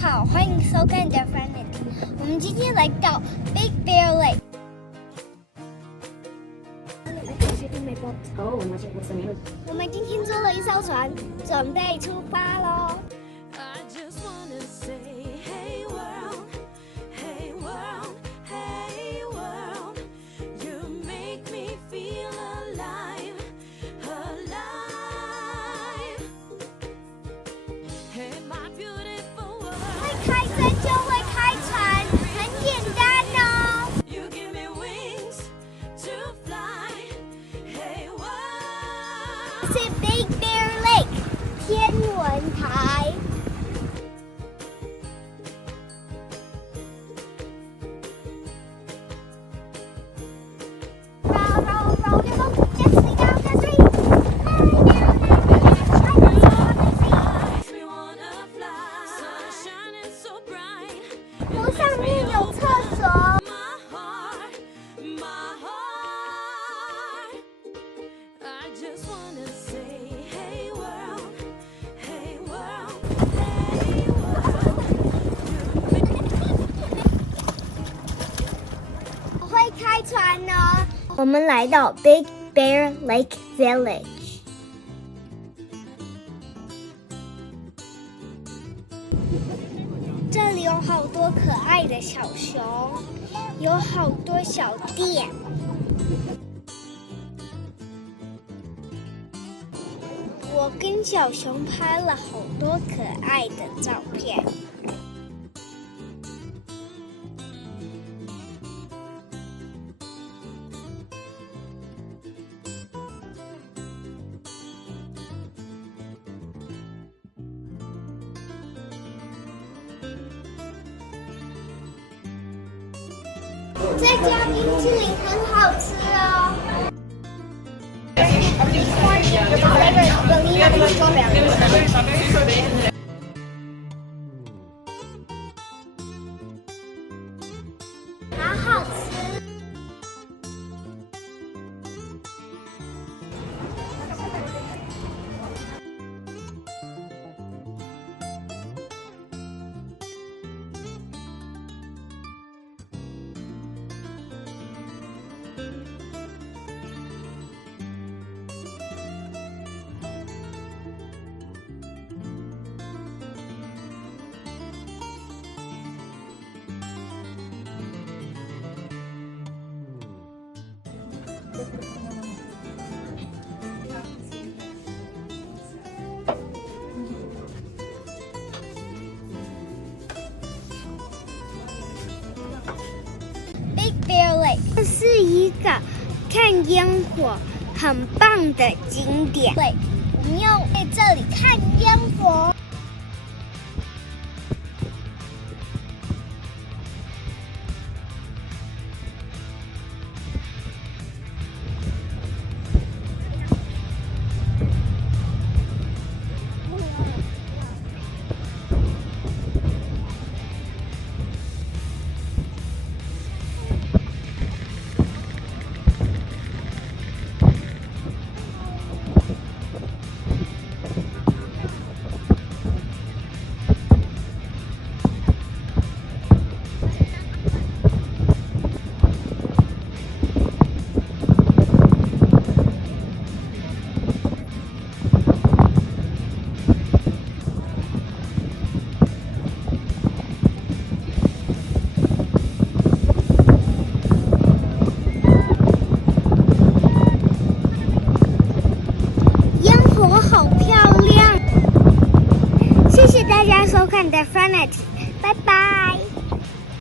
好，欢迎收看《The Family》。我们今天来到 Big Bear Lake。我们今天坐了一艘船，准备出发喽。开车就会开船，很简单哦。是 Big Bear Lake 天文台。楼上面有厕所。我会开船哦。我们来到 Big Bear Lake Village。这里有好多可爱的小熊，有好多小店。我跟小熊拍了好多可爱的照片。这家冰淇淋很好吃哦。好好吃。Big Bear Lake 这是一个看烟火很棒的景点。对，我们要在这里看烟火。好漂亮！谢谢大家收看的 Fanat， 拜拜。